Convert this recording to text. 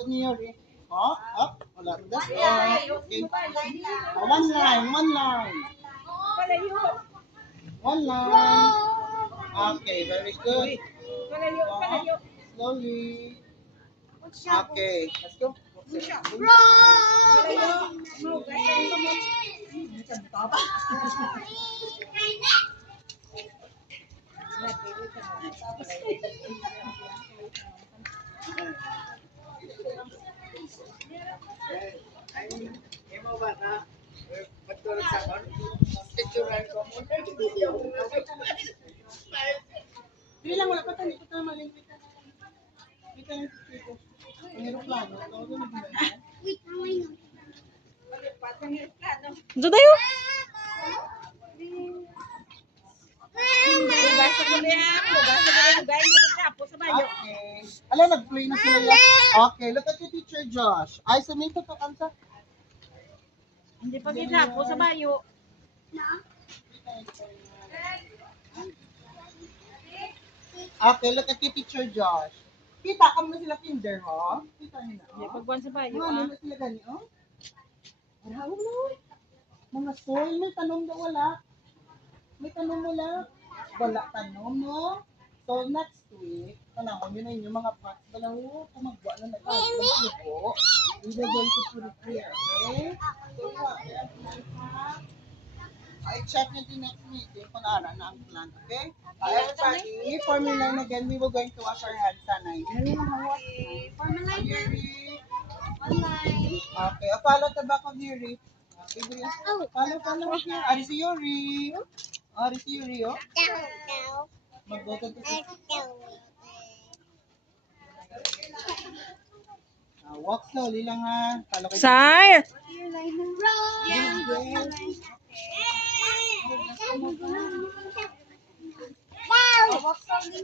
Ikot niyo rin. Oh, up. Wala. That's all. Okay. Oh, one line. One line. Okay, very good. Oh, slowly. Okay, let's go. Hindi lang, wala pa tayo. Ito tayo malingkit. Ito tayo dito. Ang aeroplano. Ito tayo. Okay. Alam, nag-play na sila. Okay, look at your teacher, Josh. Ay, sumito to kanta. Hindi pa ginapo sa bayo. Okay, look at your teacher, Josh. Kita ka mo na sila kinder, ho? Kita nyo na, Hindi oh? pagbuwan sa bayo. Ano na sila gani, oh? Araw mo. Mga soil, may tanong na wala. May tanong mo lang. Wala tanong, no? So, next week, panahon yun na yun yung mga parts. Dalawa, kumagwa na nagkakaroon. We will going to put it here, okay? So, I check na the next meeting kung ara na ang plan, okay? Everybody, Formula 9 again, we will going to wash our hands, sanay. Formula Are you 9. ready? Online. Okay, follow the back of Yuri. Follow here. Ari si Yuri. Ari si Yuri, oh. Mag-go to walk slowly lang, ha. Follow kayo. Sir! Walk slowly.